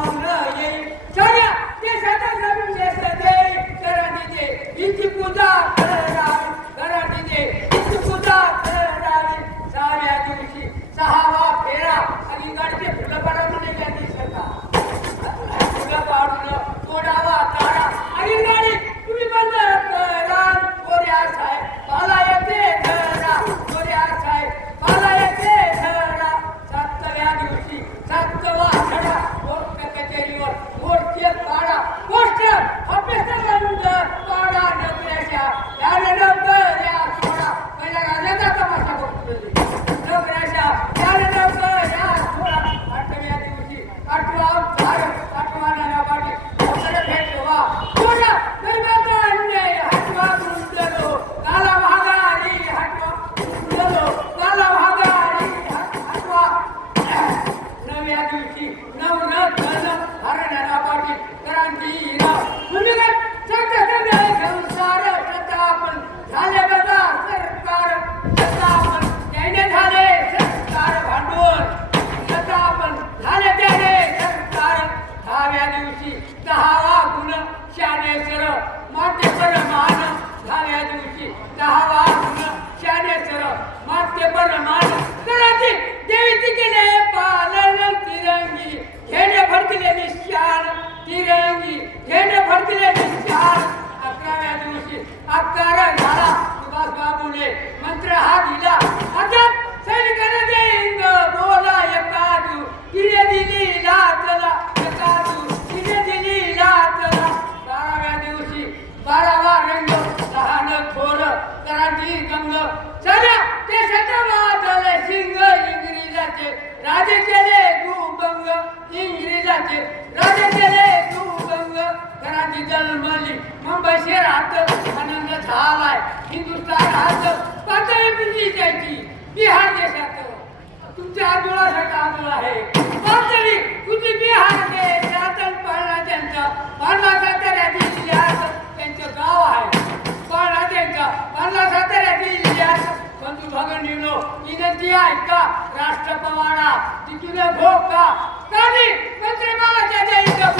ఉన్నాయి సరే చేసేదే చేసేదే ఇచ్చి పూజ दिवशी दहावा गुण शानेश्वर मातेपर मान झाल्या दिवशी. दहावा गुण शानेश्वर मातेपर मान. कराची देवीची केले पालन तिरंगी. घेणे फडकले निशान तिरंगी. घेणे फडकले निशान अकराव्या दिवशी अकरा झाला. सुभाष बाबूने मंत्र हा दिला. इंग्रजाचे राजा केले तू दुबंग घराची जन्मली मुंबई शहरात आनंद झालाय. हिंदुस्थान हात पातळी पिंजी जायची? बिहार देशात. तुमच्या आंदोलनासाठी आंदोलन आहे. पातळी तुझी बिहार देशातून पाळला त्यांचा? पांढरा ऐका राष्ट्र पवाडा तिकडे भोग का नाही मंत्री बाळाच्या जयचा